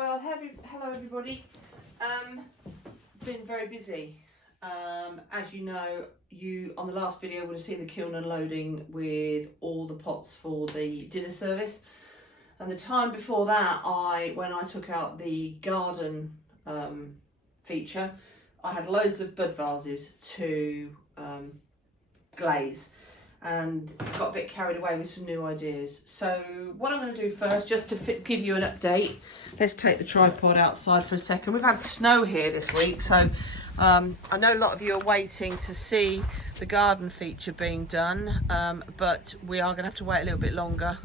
Well, hello everybody. Been very busy. As you know, you on the last video would have seen the kiln unloading with all the pots for the dinner service. And the time before that, when I took out the garden feature, I had loads of Bud Vases to glaze and got a bit carried away with some new ideas. So what I'm going to do first, just to give you an update, let's take the tripod outside for a second. We've had snow here this week, so I know a lot of you are waiting to see the garden feature being done, but we are going to have to wait a little bit longer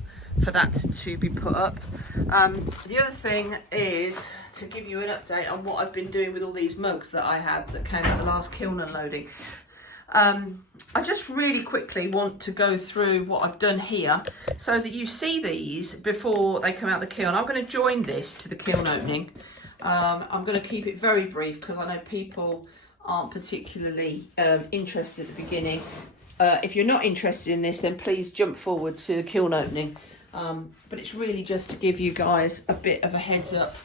for that to be put up. The other thing is to give you an update on what I've been doing with all these mugs that I had that came out the last kiln unloading. I just really quickly want to go through what I've done here so that you see these before they come out the kiln. I'm going to join this to the kiln opening. I'm going to keep it very brief because I know people aren't particularly interested at the beginning. If you're not interested in this, then please jump forward to the kiln opening. But it's really just to give you guys a bit of a heads up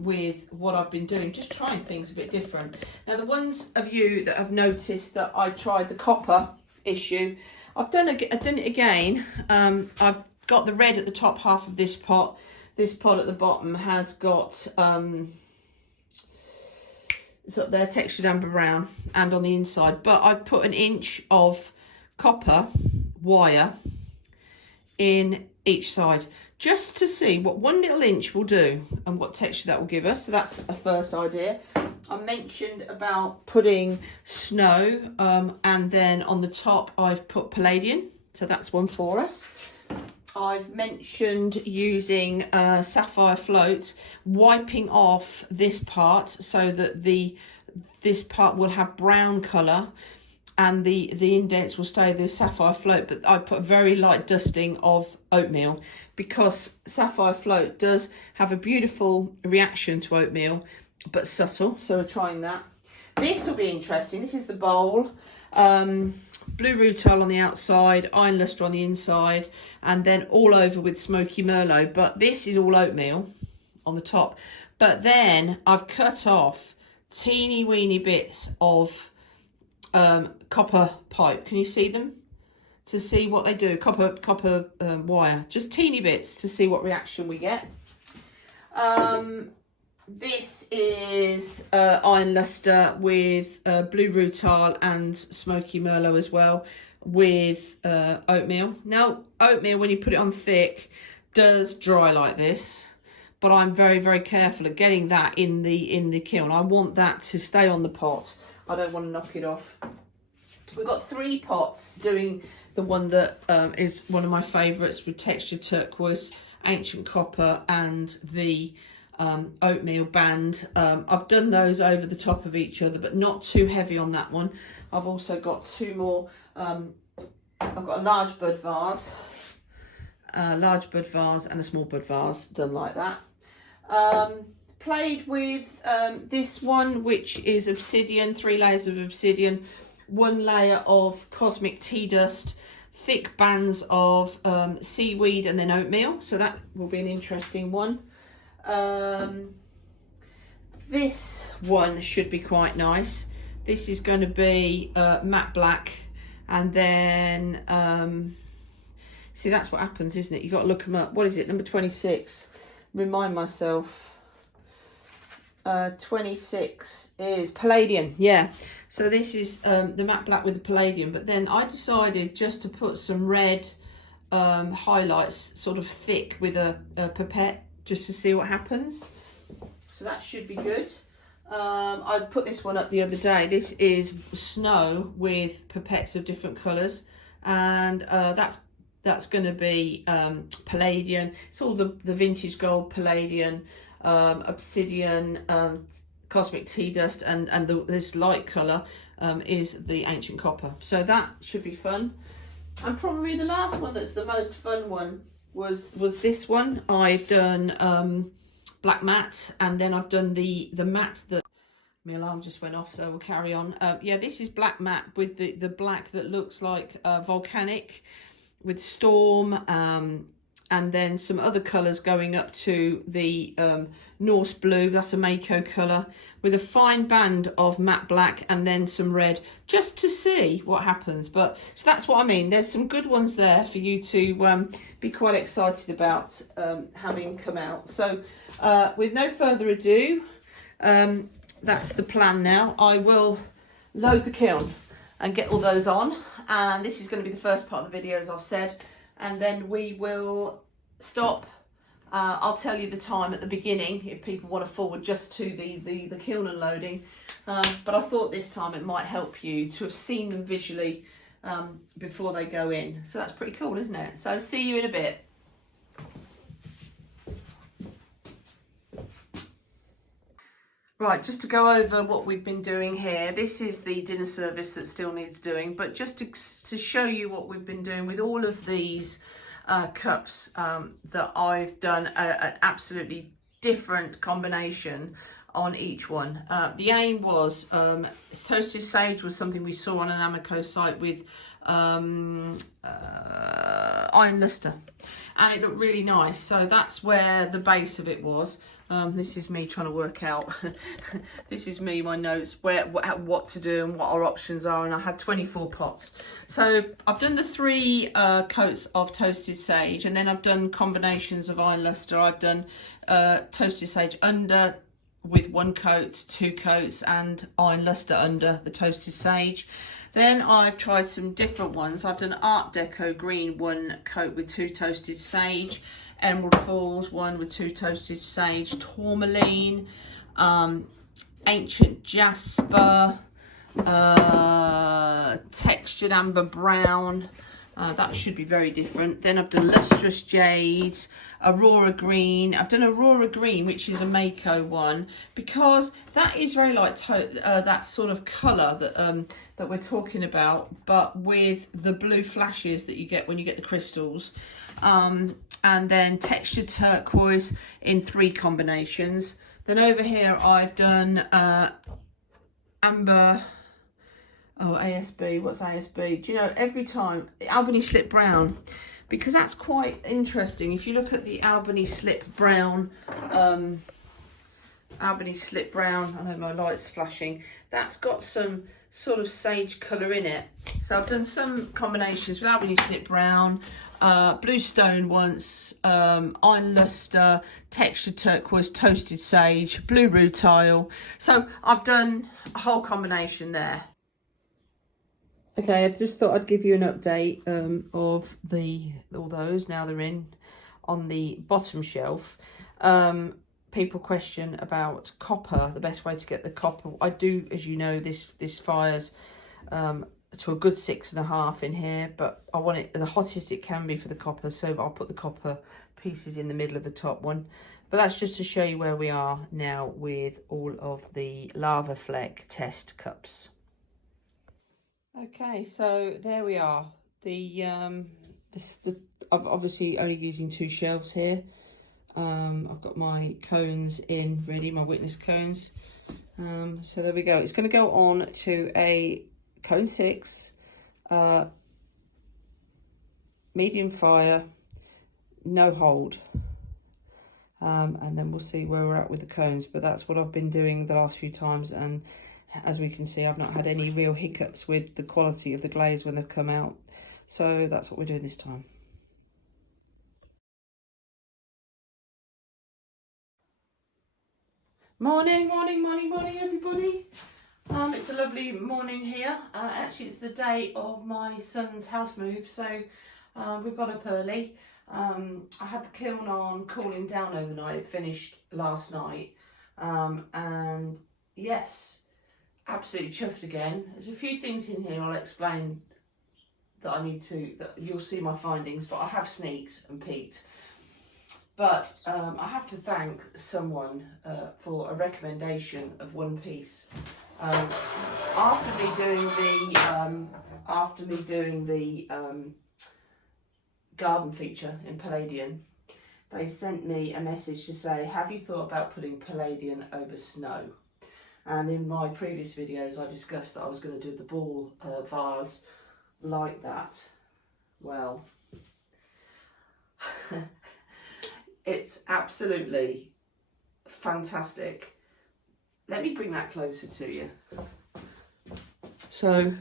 with what I've been doing, just trying things a bit different. Now, the ones of you that have noticed that I tried the copper issue, I've done it again. I've got the red at the top half of this pot. This pot at the bottom has got it's up there, textured amber brown, and on the inside, but I've put 1 inch of copper wire in each side, just to see what 1 little inch will do and what texture that will give us. So that's a first idea. I mentioned about putting snow, and then on the top I've put palladium, so that's one for us. I've mentioned using sapphire floats, wiping off this part so that this part will have brown colour and the indents will stay the sapphire float, but I put a very light dusting of oatmeal because sapphire float does have a beautiful reaction to oatmeal, but subtle, so we're trying that. This will be interesting. This is the bowl. Blue rutile on the outside, iron lustre on the inside, and then all over with smoky merlot, but this is all oatmeal on the top. But then I've cut off teeny weeny bits of copper pipe. Can you see them? To see what they do. Copper wire, just teeny bits to see what reaction we get. This is iron lustre with blue rutile and smoky merlot as well, with oatmeal. Now, oatmeal, when you put it on thick, does dry like this, but I'm very, very careful at getting that in the kiln. I want that to stay on the pot. I don't want to knock it off. We've got 3 pots doing the one that is one of my favourites with textured turquoise, ancient copper, and the oatmeal band. I've done those over the top of each other, but not too heavy on that one. I've also got 2 more. I've got a large bud vase, and a small bud vase done like that. Played with this one, which is obsidian, 3 layers of obsidian, 1 layer of cosmic tea dust, thick bands of seaweed, and then oatmeal. So that will be an interesting one. This one should be quite nice. This is going to be matte black, and then see, that's what happens, isn't it? You've got to look them up. What is it? Number 26. Remind myself. 26 is palladium. Yeah, so this is the matte black with the palladium, but then I decided just to put some red highlights, sort of thick, with a pipette, just to see what happens. So that should be good. I put this one up the other day. This is snow with pipettes of different colours, and that's going to be palladium. It's all the vintage gold palladium, obsidian, cosmic tea dust, and this light colour is the ancient copper. So that should be fun. And probably the last one that's the most fun one was this one. I've done black matte, and then I've done the matte that my alarm just went off, so we'll carry on. Yeah, this is black matte with the black that looks like volcanic, with storm and then some other colours going up to the Norse blue, that's a Mayco colour, with a fine band of matte black and then some red, just to see what happens. But so that's what I mean, there's some good ones there for you to be quite excited about having come out. So with no further ado, that's the plan now. I will load the kiln and get all those on, and this is going to be the first part of the video, as I've said, and then we will stop. I'll tell you the time at the beginning if people want to forward just to the kiln unloading, but I thought this time it might help you to have seen them visually before they go in. So that's pretty cool, isn't it? So see you in a bit. Right, just to go over what we've been doing here. This is the dinner service that still needs doing, but just to show you what we've been doing with all of these cups that I've done an absolutely different combination on each one. The aim was, toasted sage was something we saw on an Amaco site with iron luster, and it looked really nice. So that's where the base of it was. This is me trying to work out this is me, my notes, what to do and what our options are, and I had 24 pots. So I've done the 3 coats of toasted sage, and then I've done combinations of iron luster. I've done toasted sage under with 1 coat, 2 coats, and iron luster under the toasted sage. Then I've tried some different ones. I've done Art Deco green 1 coat with 2 toasted sage, Emerald Falls 1 with 2 toasted sage, Tourmaline, Ancient Jasper, Textured Amber Brown. That should be very different. Then I've done Lustrous Jades, Aurora Green. I've done Aurora Green, which is a Mayco one, because that is very like that sort of colour that that we're talking about, but with the blue flashes that you get when you get the crystals. And then Textured Turquoise in 3 combinations. Then over here I've done Amber. Oh, ASB, what's ASB? Do you know, every time, Albany Slip Brown, because that's quite interesting. If you look at the Albany Slip Brown, I know my light's flashing, that's got some sort of sage colour in it. So I've done some combinations with Albany Slip Brown, Blue Stone once, Iron Luster, Textured Turquoise, Toasted Sage, Blue Rutile. So I've done a whole combination there. Okay, I just thought I'd give you an update of all those. Now they're in on the bottom shelf. People question about copper, the best way to get the copper. I do, as you know, this fires to a good 6.5 in here, but I want it the hottest it can be for the copper, so I'll put the copper pieces in the middle of the top one. But that's just to show you where we are now with all of the Lavaflek test cups. Okay, so there we are. I'm obviously only using 2 shelves here. I've got my cones in ready, my witness cones. So there we go. It's going to go on to a cone 6, medium fire, no hold. And then we'll see where we're at with the cones. But that's what I've been doing the last few times, and as we can see, I've not had any real hiccups with the quality of the glaze when they've come out. So that's what we're doing this time. Morning, morning, morning, morning, everybody. It's a lovely morning here. Actually, it's the day of my son's house move, so we've got up early. I had the kiln on cooling down overnight. It finished last night, and yes, absolutely chuffed again. There's a few things in here I'll explain that that you'll see my findings, but I have sneaked and peeked. But I have to thank someone for a recommendation of one piece. After me doing the garden feature in Palladian, they sent me a message to say, have you thought about putting Palladian over snow? And in my previous videos I discussed that I was going to do the ball vase like that. Well, It's absolutely fantastic. Let me bring that closer to you. So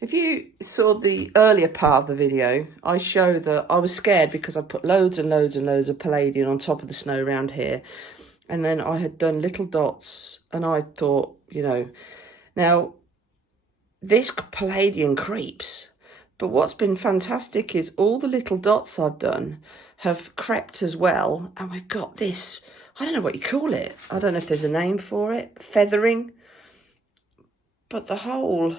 if you saw the earlier part of the video, I show that I was scared because I put loads and loads and loads of palladium on top of the snow around here. And then I had done little dots, and I thought, you know, now this palladium creeps. But what's been fantastic is all the little dots I've done have crept as well. And we've got this, I don't know what you call it. I don't know if there's a name for it, feathering. But the whole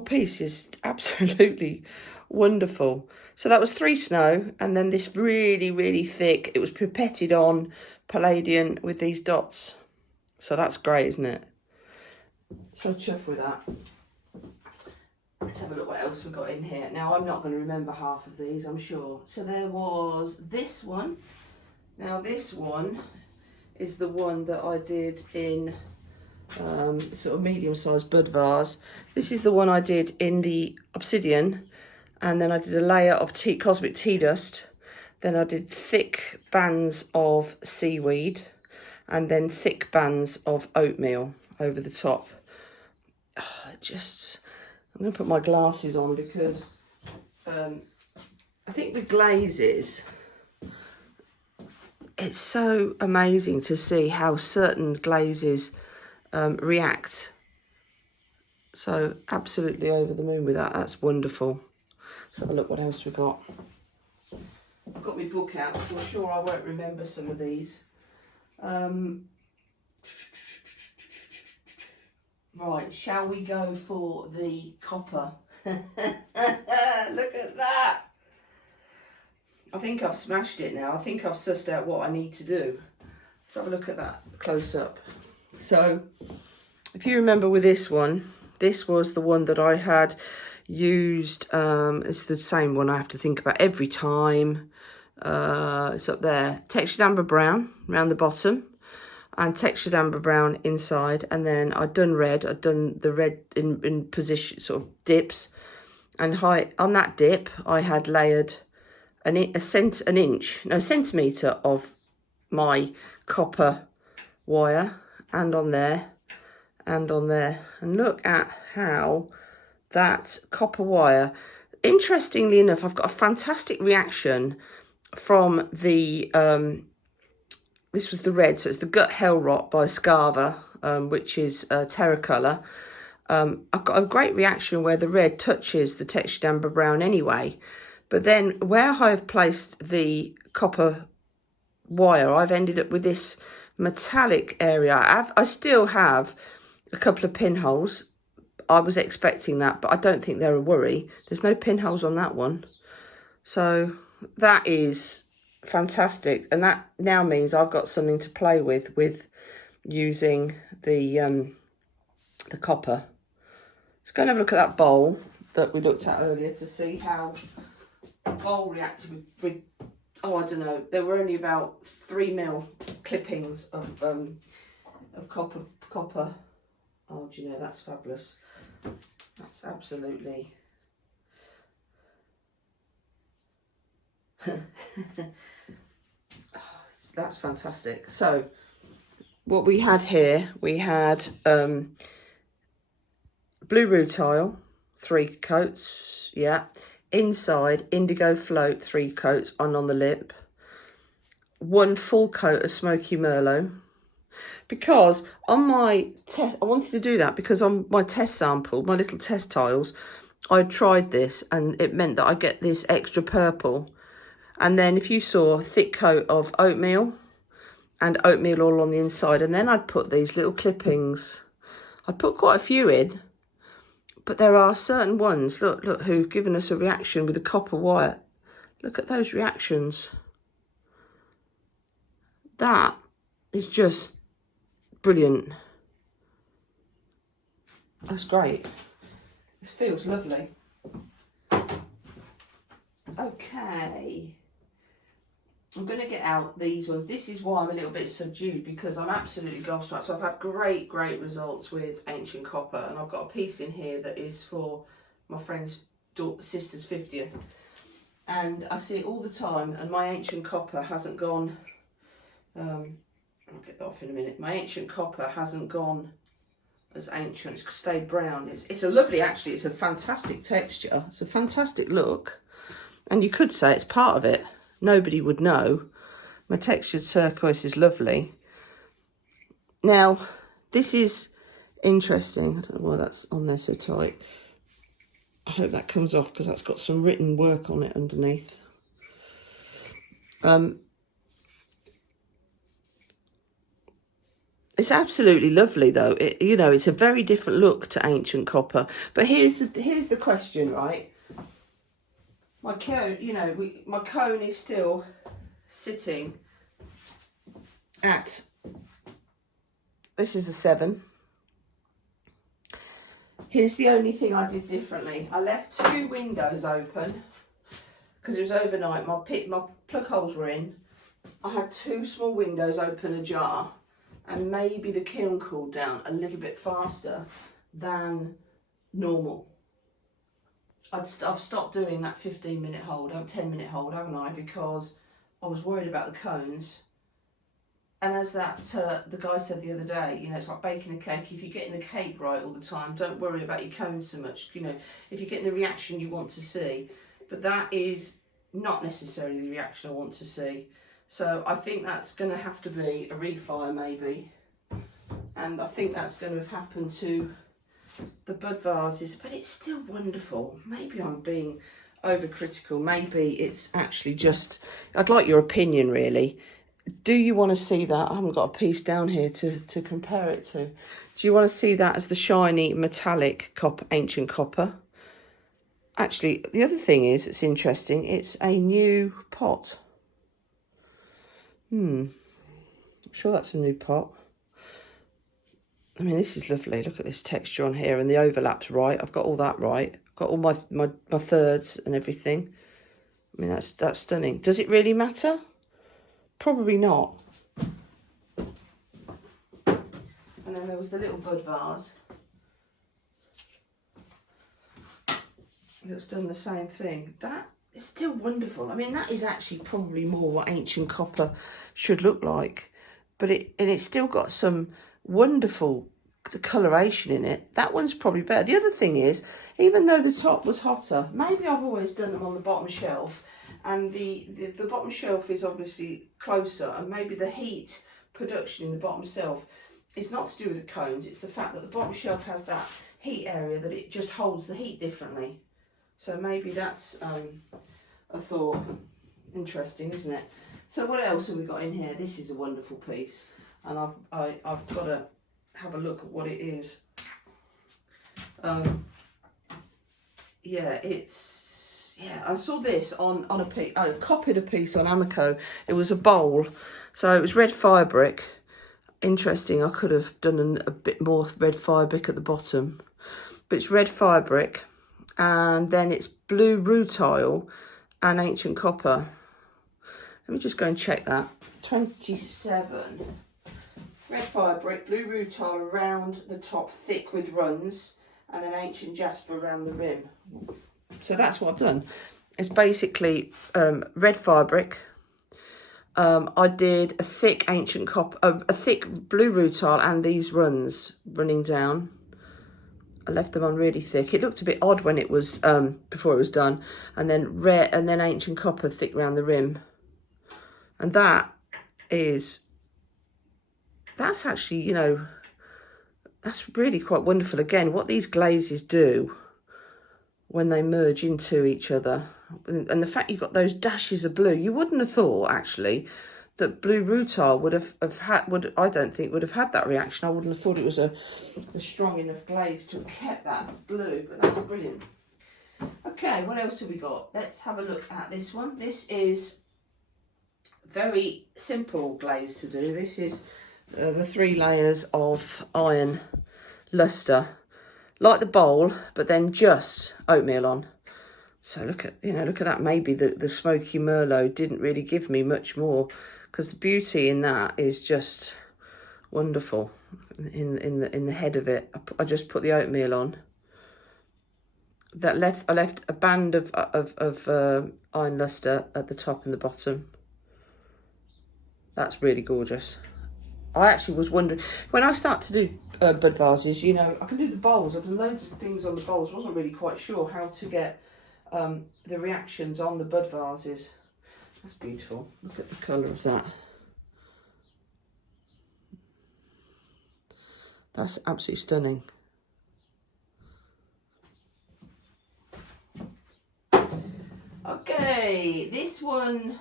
piece is absolutely wonderful. So that was 3 snow, and then this really, really thick, it was pipetted on palladium with these dots. So that's great, isn't it? So chuffed with that. Let's have a look what else we've got in here. Now, I'm not going to remember half of these, I'm sure. So there was this one. Now, this one is the one that I did in sort of medium-sized bud vase. This is the one I did in the obsidian, and then I did a layer of cosmic tea dust. Then I did thick bands of seaweed, and then thick bands of oatmeal over the top. Oh, I'm going to put my glasses on because I think the glazes, it's so amazing to see how certain glazes react. So absolutely over the moon with that. That's wonderful. Let's have a look what else we got. I've got my book out because I'm sure I won't remember some of these. Right, shall we go for the copper? Look at that. I think I've smashed it now. I think I've sussed out what I need to do. Let's have a look at that close up. So if you remember with this one, this was the one that I had used. It's the same one I have to think about every time. It's up there. Textured amber brown around the bottom and textured amber brown inside. And then I'd done red. I'd done the red in position, sort of dips. And on that dip, I had layered a centimetre of my copper wire, and on there, and on there. And look at how that copper wire, interestingly enough, I've got a fantastic reaction from the, this was the red, so it's the Gut Hell Rot by Scarva, which is Terracolor. I've got a great reaction where the red touches the textured amber brown anyway. But then where I've placed the copper wire, I've ended up with this metallic area. I still have a couple of pinholes. I was expecting that, but I don't think they're a worry. There's no pinholes on that one. So that is fantastic. And that now means I've got something to play with using the copper. Let's go and have a look at that bowl that we looked at earlier to see how the bowl reacted with oh, I don't know, there were only about 3mm clippings of copper. Oh, do you know, that's fabulous. That's absolutely that's fantastic. So what we had here, we had blue rutile, 3 coats, yeah. Inside, indigo float, 3 coats on the lip. 1 full coat of smoky merlot. Because on my test, I wanted to do that because on my test sample, my little test tiles, I tried this and it meant that I get this extra purple. And then if you saw a thick coat of oatmeal and oatmeal all on the inside, and then I'd put these little clippings. I'd put quite a few in. But there are certain ones, look, who've given us a reaction with the copper wire. Look at those reactions. That is just brilliant. That's great. This feels lovely. Okay. I'm going to get out these ones. This is why I'm a little bit subdued, because I'm absolutely gobsmacked. So I've had great results with ancient copper, and I've got a piece in here that is for my friend's sister's 50th. and I see it all the time, and my ancient copper hasn't gone, I'll get that off in a minute, my ancient copper hasn't gone as ancient, it's stayed brown. It's a lovely, actually, it's a fantastic texture, it's a fantastic look, and you could say it's part of it. Nobody would know. My textured turquoise is lovely. Now, this is interesting. I don't know why that's on there so tight. I hope that comes off because that's got some written work on it underneath. It's absolutely lovely, though. You know, it's a very different look to ancient copper. But here's the question, right? My cone, you know, my cone is still sitting at, this is a 7. Here's the only thing I did differently. I left 2 windows open because it was overnight. My plug holes were in. I had 2 small windows open ajar, and maybe the kiln cooled down a little bit faster than normal. I've stopped doing that 15-minute hold, 10-minute hold, haven't I? Because I was worried about the cones. And as that the guy said the other day, you know, it's like baking a cake. If you're getting the cake right all the time, don't worry about your cones so much. You know, if you're getting the reaction you want to see. But that is not necessarily the reaction I want to see. So I think that's going to have to be a refire maybe. And I think that's going to have happened to the Bud Vases. But it's still wonderful. Maybe I'm being overcritical. Maybe it's actually just, I'd like your opinion really. Do you want to see that? I haven't got a piece down here to compare it to. Do you want to see that as the shiny metallic copper, ancient copper? Actually, the other thing is, it's interesting, it's a new pot. I'm sure that's a new pot. I mean, this is lovely. Look at this texture on here, and the overlap's right. I've got all that right. I've got all my thirds and everything. I mean, that's stunning. Does it really matter? Probably not. And then there was the little Bud vase that's done the same thing. That is still wonderful. I mean, that is actually probably more what ancient copper should look like. But it's still got some wonderful coloration in it. That one's probably better. The other thing is, even though the top was hotter, maybe I've always done them on the bottom shelf, and the bottom shelf is obviously closer, and maybe the heat production in the bottom shelf is not to do with the cones, it's the fact that the bottom shelf has that heat area that it just holds the heat differently. So maybe that's a thought. Interesting, isn't it? So what else have we got in here? This is a wonderful piece, and I've got to have a look at what it is. Yeah, I saw this on a piece. I copied a piece on Amaco. It was a bowl, so it was red firebrick. Interesting. I could have done a bit more red firebrick at the bottom, but it's red firebrick, and then it's blue rutile and ancient copper. Let me just go and check that. 27. Red firebrick, blue rutile around the top, thick with runs, and then ancient jasper around the rim. So that's what I've done. It's basically red firebrick. I did a thick ancient copper, a thick blue rutile, and these runs running down. I left them on really thick. It looked a bit odd when it was before it was done, and then red, and then ancient copper thick around the rim. And that's actually, you know, that's really quite wonderful. Again, what these glazes do when they merge into each other, and the fact you've got those dashes of blue, you wouldn't have thought actually that blue rutile would have had, I don't think would have had that reaction. I wouldn't have thought it was a strong enough glaze to have kept that blue, but that's brilliant. Okay, what else have we got? Let's have a look at this one. This is very simple glaze to do. This is the 3 layers of iron luster, like the bowl, but then just oatmeal on. So look at that. Maybe the smoky Merlot didn't really give me much more, because the beauty in that is just wonderful. In the head of it, I just put the oatmeal on, that I left a band of iron luster at the top and the bottom. That's really gorgeous. I actually was wondering, when I start to do bud vases, you know, I can do the bowls. I've done loads of things on the bowls. Wasn't really quite sure how to get the reactions on the bud vases. That's beautiful. Look at the colour of that. That's absolutely stunning. Okay, this one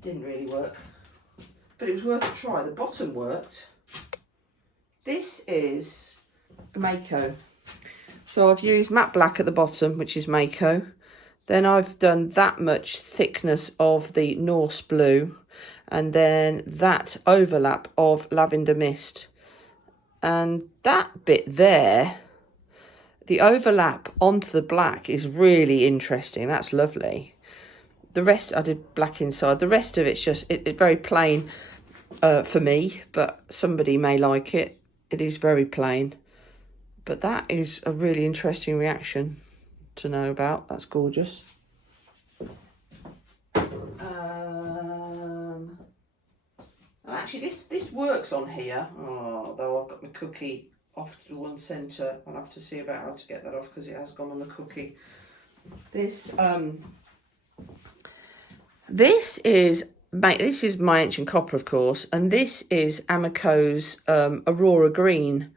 didn't really work, but it was worth a try. The bottom worked. This is Mayco. So I've used matte black at the bottom, which is Mayco. Then I've done that much thickness of the Norse blue, and then that overlap of lavender mist. And that bit there, the overlap onto the black is really interesting. That's lovely. The rest, I did black inside. The rest of it's just it very plain for me, but somebody may like it. It is very plain. But that is a really interesting reaction to know about. That's gorgeous. Actually, this works on here. Oh, though I've got my cookie off to one centre. I'll have to see about how to get that off because it has gone on the cookie. This is my ancient copper, of course, and this is Amaco's Aurora Green.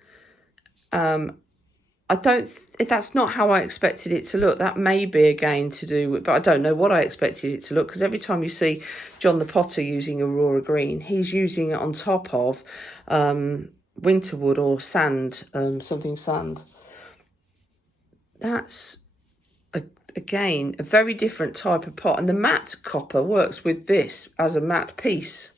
That's not how I expected it to look. That may be again to do with, but I don't know what I expected it to look, because every time you see John the Potter using Aurora Green, he's using it on top of winterwood or sand, something sand. That's again a very different type of pot, and the matte copper works with this as a matte piece.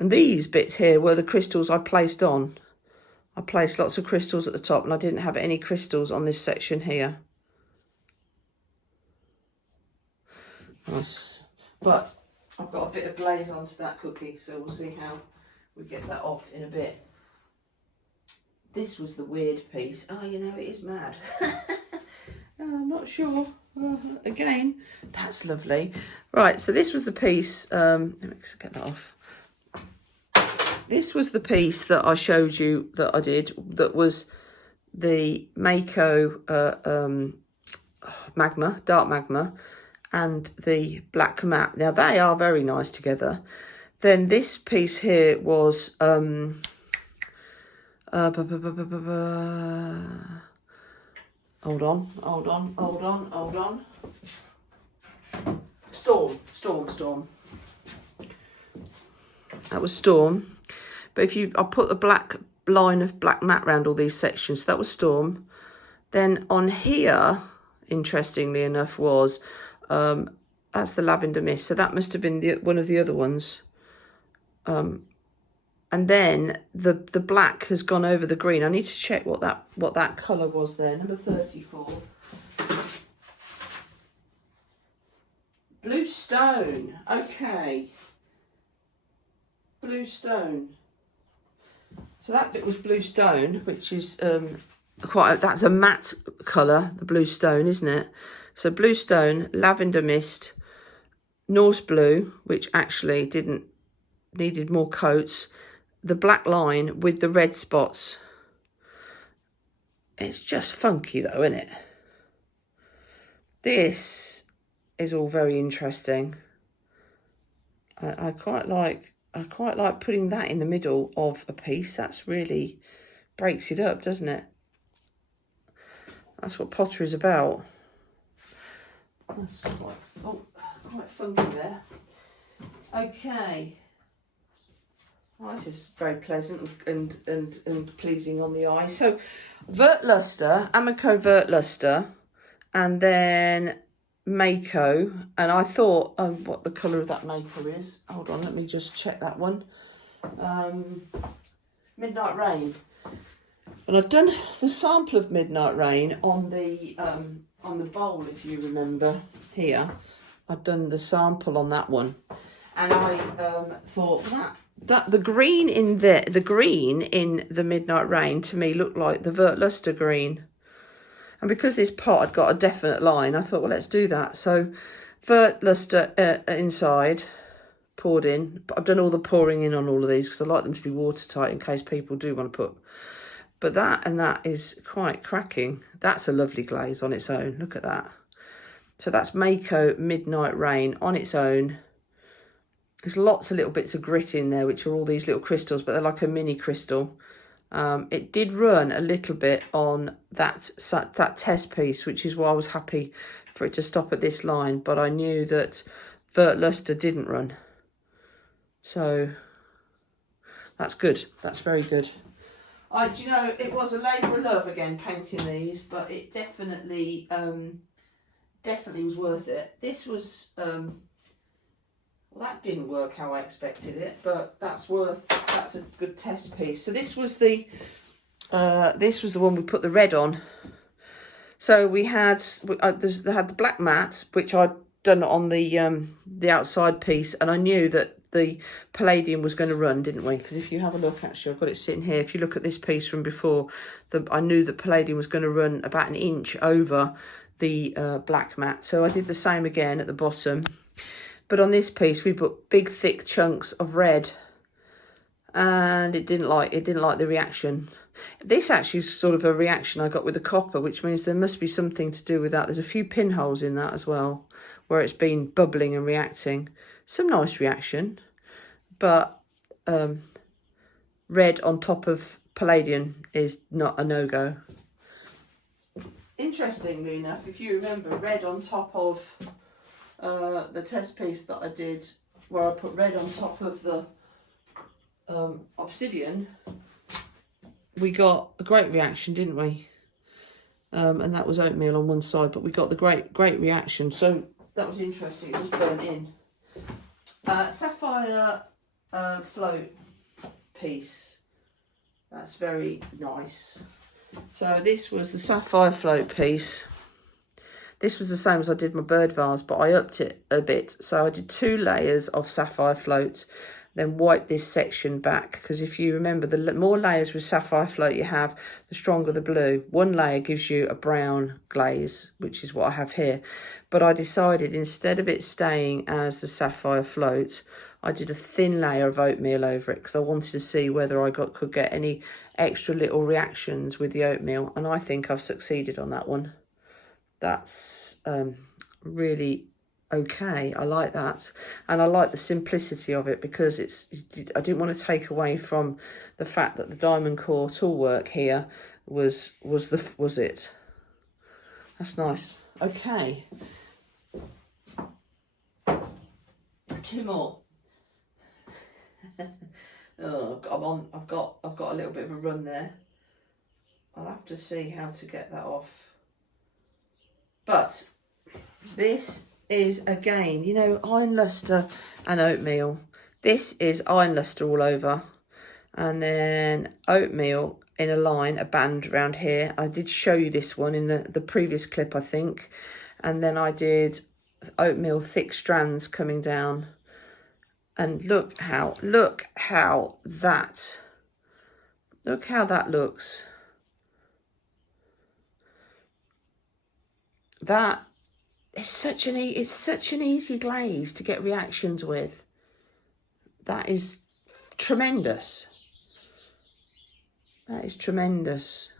And these bits here were the crystals I placed on. I placed lots of crystals at the top, and I didn't have any crystals on this section here. Nice. But I've got a bit of glaze onto that cookie, so we'll see how we get that off in a bit. This was the weird piece. Oh, you know, it is mad. I'm not sure. Again, that's lovely. Right, so this was the piece. Let me get that off. This was the piece that I showed you that I did, that was the Mayco magma, dark magma, and the black matte. Now, they are very nice together. Then this piece here was hold on. Storm. That was Storm. But I put a black line of black matte around all these sections. So that was Storm. Then on here, interestingly enough, was that's the lavender mist. So that must have been one of the other ones. And then the black has gone over the green. I need to check what that colour was there. Number 34. Blue stone. Okay. Blue stone. So that bit was blue stone, which is that's a matte colour, the blue stone, isn't it? So blue stone, lavender mist, Norse blue, which actually needed more coats, the black line with the red spots. It's just funky though, isn't it? This is all very interesting. I quite like putting that in the middle of a piece. That's really breaks it up, doesn't it? That's what pottery is about. That's quite funky there. Okay. Well, this is very pleasant and pleasing on the eye. So, vert luster, Amaco vert luster, and then Mayco. And I thought, what the colour of that Mayco is. Hold on, let me just check that one. Midnight Rain. And I've done the sample of Midnight Rain on the bowl, if you remember here. I've done the sample on that one. And I thought that the green in the Midnight Rain to me looked like the Vert Luster green. And because this pot had got a definite line, I thought, well, let's do that. So Vert Luster inside, poured in. But I've done all the pouring in on all of these because I like them to be watertight in case people do want to put. But that and that is quite cracking. That's a lovely glaze on its own. Look at that. So that's Mayco Midnight Rain on its own. There's lots of little bits of grit in there, which are all these little crystals, but they're like a mini crystal. It did run a little bit on that test piece, which is why I was happy for it to stop at this line. But I knew that Vert Luster didn't run. So that's good. That's very good. Do you know, it was a labour of love again painting these, but it definitely was worth it. This was well, that didn't work how I expected it, but that's a good test piece. So this was the one we put the red on. So they had the black matte, which I'd done on the outside piece, and I knew that the palladium was going to run, didn't we? Because if you have a look, actually, I've got it sitting here. If you look at this piece from before, I knew that palladium was going to run about an inch over the black matte. So I did the same again at the bottom. But on this piece, we put big, thick chunks of red, and it didn't like the reaction. This actually is sort of a reaction I got with the copper, which means there must be something to do with that. There's a few pinholes in that as well, where it's been bubbling and reacting. Some nice reaction, but red on top of palladium is not a no-go. Interestingly enough, if you remember, red on top of the test piece that I did, where I put red on top of the obsidian, we got a great reaction, didn't we? And that was oatmeal on one side, but we got the great reaction. So that was interesting. It was burnt in. Sapphire float piece. That's very nice. So this was the sapphire float piece. This was the same as I did my bird vase, but I upped it a bit. So I did 2 layers of sapphire float, then wiped this section back. Because if you remember, the more layers with sapphire float you have, the stronger the blue. 1 layer gives you a brown glaze, which is what I have here. But I decided instead of it staying as the sapphire float, I did a thin layer of oatmeal over it because I wanted to see whether I could get any extra little reactions with the oatmeal. And I think I've succeeded on that one. That's really okay. I like that, and I like the simplicity of it because I didn't want to take away from the fact that the diamond core tool work here was it. That's nice. Okay, 2 more. Oh, I've got a little bit of a run there. I'll have to see how to get that off. But this is, again, you know, iron luster and oatmeal. This is iron luster all over. And then oatmeal in a line, a band around here. I did show you this one in the previous clip, I think. And then I did oatmeal thick strands coming down. And look how that looks. That is such an easy glaze to get reactions with. That is tremendous. That is tremendous.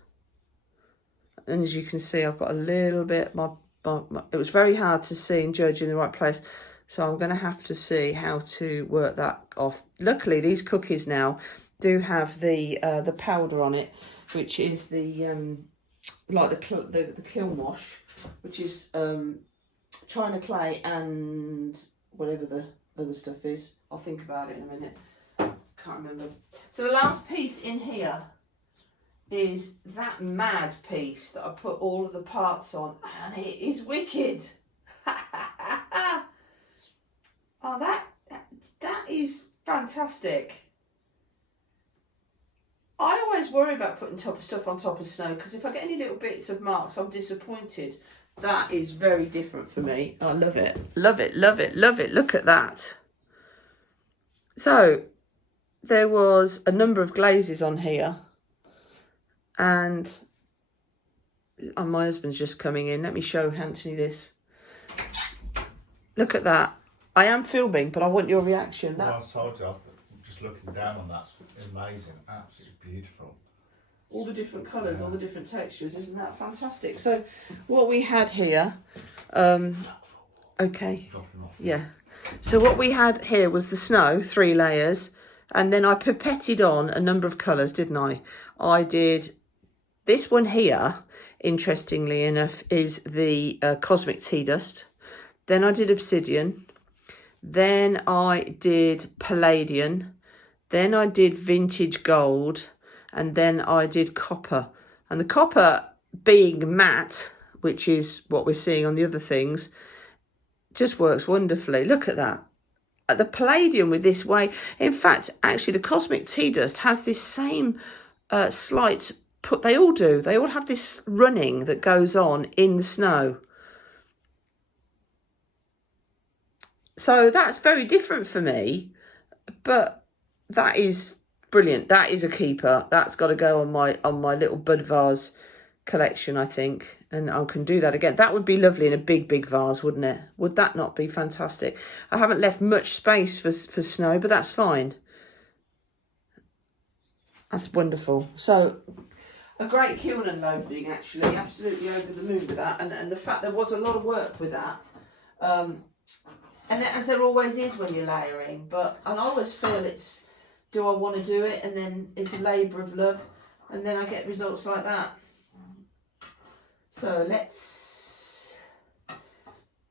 And as you can see, I've got a little bit, it was very hard to see and judge in the right place. So I'm going to have to see how to work that off. Luckily, these cookies now do have the powder on it, which is the like the kiln wash, which is China clay and whatever the other stuff is. I'll think about it in a minute. Can't remember. So the last piece in here is that mad piece that I put all of the parts on, and it is wicked. Oh, that is fantastic. I always worry about putting stuff on top of snow because if I get any little bits of marks, I'm disappointed. That is very different for me. I love it. Love it, love it, love it. Look at that. So there was a number of glazes on here, and my husband's just coming in. Let me show Anthony this. Look at that. I am filming, but I want your reaction. Well, I told you, I'm just looking down on that. Amazing, absolutely beautiful. All the different colours, all the different textures. Isn't that fantastic? So what we had here, okay, yeah. So what we had here was the snow, 3 layers, and then I pipetted on a number of colours, didn't I? I did this one here, interestingly enough, is the Cosmic Tea Dust. Then I did Obsidian. Then I did Palladian. Then I did Vintage Gold. And then I did Copper. And the copper being matte, which is what we're seeing on the other things, just works wonderfully. Look at that. The Palladium with this way. In fact, actually, the Cosmic Tea Dust has this same slight put. They all do. They all have this running that goes on in the snow. So that's very different for me, but that is brilliant. That is a keeper. That's got to go on my little Bud vase collection, I think. And I can do that again. That would be lovely in a big vase, wouldn't it? Would that not be fantastic? I haven't left much space for snow, but that's fine. That's wonderful. So a great kiln unloading, actually. Absolutely over the moon with that. And the fact there was a lot of work with that. And as there always is when you're layering. And I always feel it's, do I want to do it? And then it's a labour of love. And then I get results like that. So let's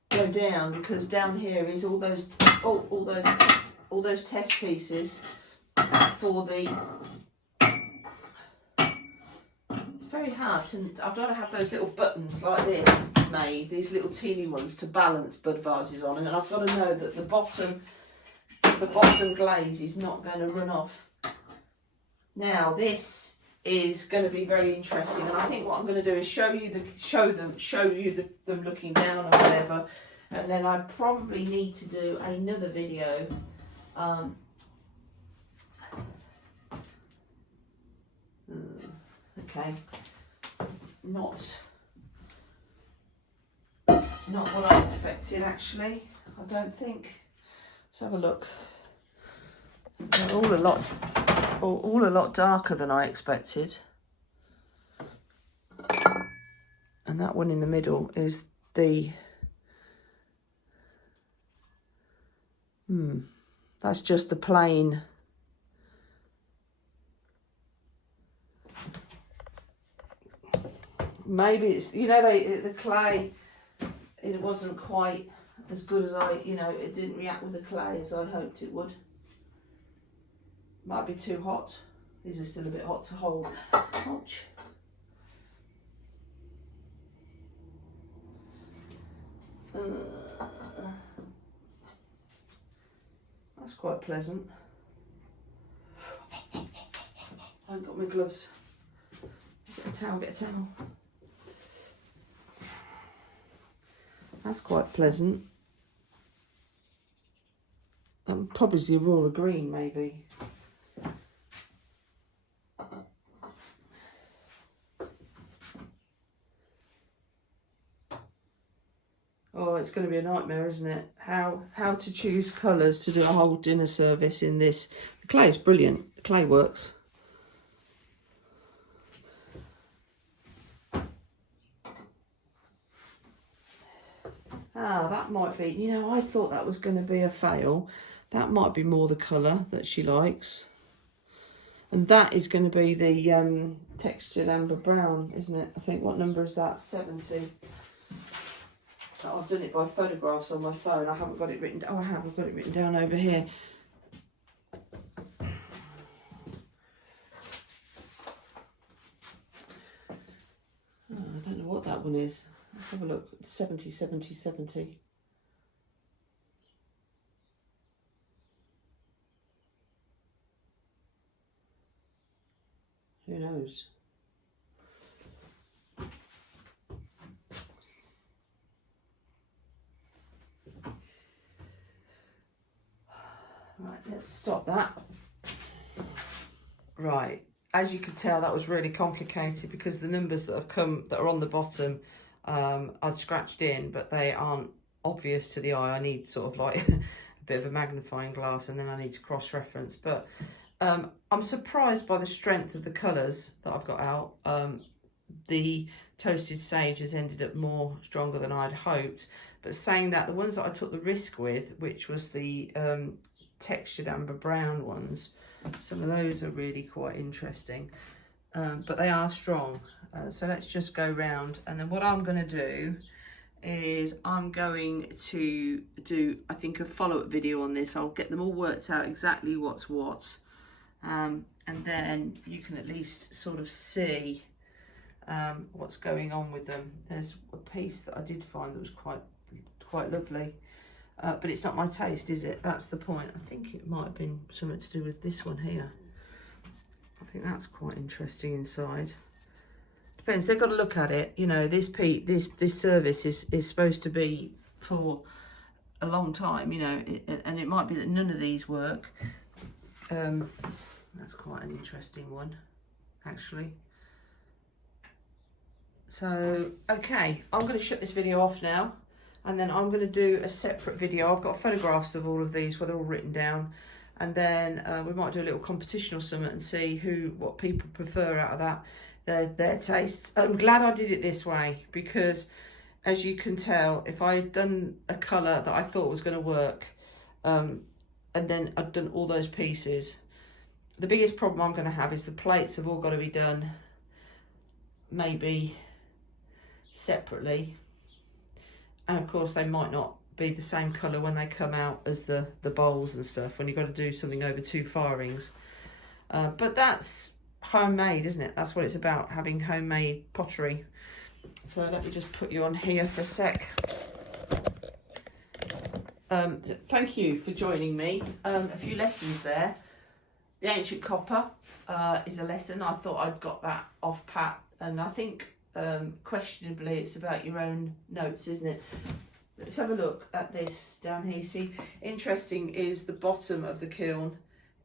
go down, because down here is all those test pieces for the. It's very hard, and I've got to have those little buttons like this made, these little teeny ones to balance Bud vases on, and I've got to know that the bottom glaze is not going to run off. Now this is going to be very interesting, and I think what I'm going to do is show you them looking down or whatever, and then I probably need to do another video okay, not what I expected, actually. I don't think. Let's have a look. They're all a lot darker than I expected. And that one in the middle is the that's just the plain maybe it's, you know, the clay, it wasn't quite as good as it didn't react with the clay as I hoped it would. Might be too hot. These are still a bit hot to hold. Ouch. That's quite pleasant. I haven't got my gloves. Get a towel. That's quite pleasant. Probably the Aurora Green, maybe. Oh, it's going to be a nightmare, isn't it? How to choose colours to do a whole dinner service in this. The clay is brilliant. The clay works. Ah, that might be, I thought that was going to be a fail. That might be more the colour that she likes. And that is going to be the textured amber brown, isn't it? I think, what number is that? 70. I've done it by photographs on my phone. I haven't got it written down. Oh, I have. I've got it written down over here. Oh, I don't know what that one is. Let's have a look. 70, 70, 70. Who knows? Right, let's stop that. Right, as you can tell, that was really complicated because the numbers that have come that are on the bottom, I'd scratched in, but they aren't obvious to the eye. I need sort of like a bit of a magnifying glass, and then I need to cross-reference. But I'm surprised by the strength of the colours that I've got out. The Toasted Sage has ended up more stronger than I'd hoped. But saying that, the ones that I took the risk with, which was the textured amber brown ones, some of those are really quite interesting. But they are strong. So let's just go round. And then what I'm going to do is I'm going to do, I think, a follow-up video on this. I'll get them all worked out exactly what's what. And then you can at least sort of see what's going on with them. There's a piece that I did find that was quite lovely, but it's not my taste, is it? That's the point. I think it might have been something to do with this one here. I think that's quite interesting inside. Depends, they've got to look at it. You know, this service is supposed to be for a long time, you know, and it might be that none of these work. That's quite an interesting one, actually. So, okay, I'm going to shut this video off now, and then I'm going to do a separate video. I've got photographs of all of these where they're all written down, and then we might do a little competition or something and see what people prefer out of that, their tastes. I'm glad I did it this way because, as you can tell, if I had done a colour that I thought was going to work, and then I'd done all those pieces, the biggest problem I'm going to have is the plates have all got to be done maybe separately, and of course they might not be the same colour when they come out as the bowls and stuff, when you've got to do something over 2 firings. But that's homemade, isn't it? That's what it's about, having homemade pottery. So let me just put you on here for a sec. Thank you for joining me. A few lessons there. The Ancient Copper is a lesson. I thought I'd got that off pat, and I think questionably it's about your own notes, isn't it? Let's have a look at this down here. See, interesting is the bottom of the kiln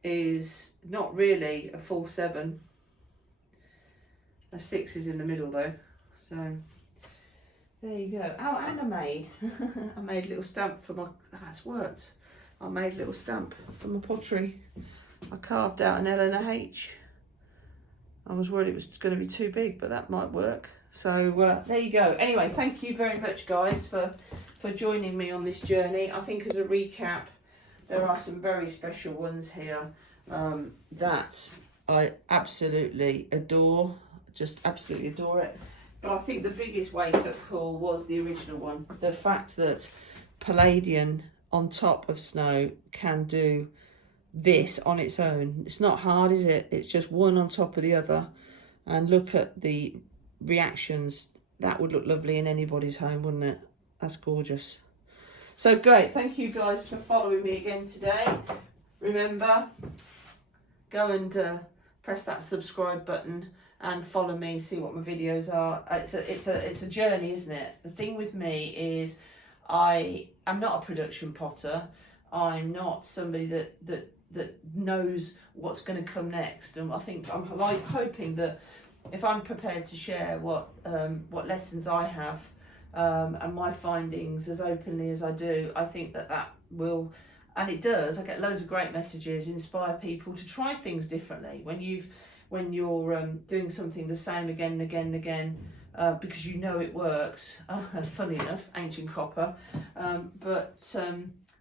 is not really a full 7. A 6 is in the middle though. So there you go. Oh, and I made a little stamp for my, that's worked. I made a little stamp for my pottery. I carved out an L and a H. I was worried it was going to be too big, but that might work. So there you go. Anyway, thank you very much, guys, for joining me on this journey. I think as a recap, there are some very special ones here that I absolutely adore. Just absolutely adore it. But I think the biggest wake-up call was the original one. The fact that Palladian on top of snow can do this on its own. It's not hard, is it? It's just one on top of the other. And look at the reactions. That would look lovely in anybody's home, wouldn't it? That's gorgeous. So great. Thank you guys for following me again today. Remember, go and press that subscribe button and follow me, see what my videos are. It's a journey, isn't it? The thing with me is I am not a production potter. I'm not somebody that knows what's going to come next, and I think I'm like hoping that if I'm prepared to share what lessons I have and my findings as openly as I do, I think that will, and it does. I get loads of great messages, inspire people to try things differently when you're doing something the same again and again and again, because you know it works. Funny enough, Ancient Copper,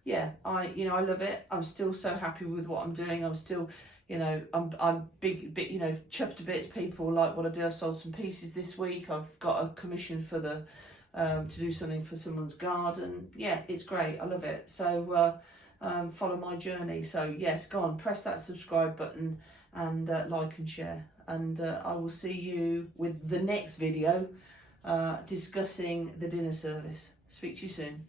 yeah, I love it. I'm still so happy with what I'm doing. I'm still, I'm big, chuffed to bits. People like what I do. I've sold some pieces this week. I've got a commission for to do something for someone's garden. Yeah, it's great. I love it. So follow my journey. So yes, go on, press that subscribe button and like and share. And I will see you with the next video discussing the dinner service. Speak to you soon.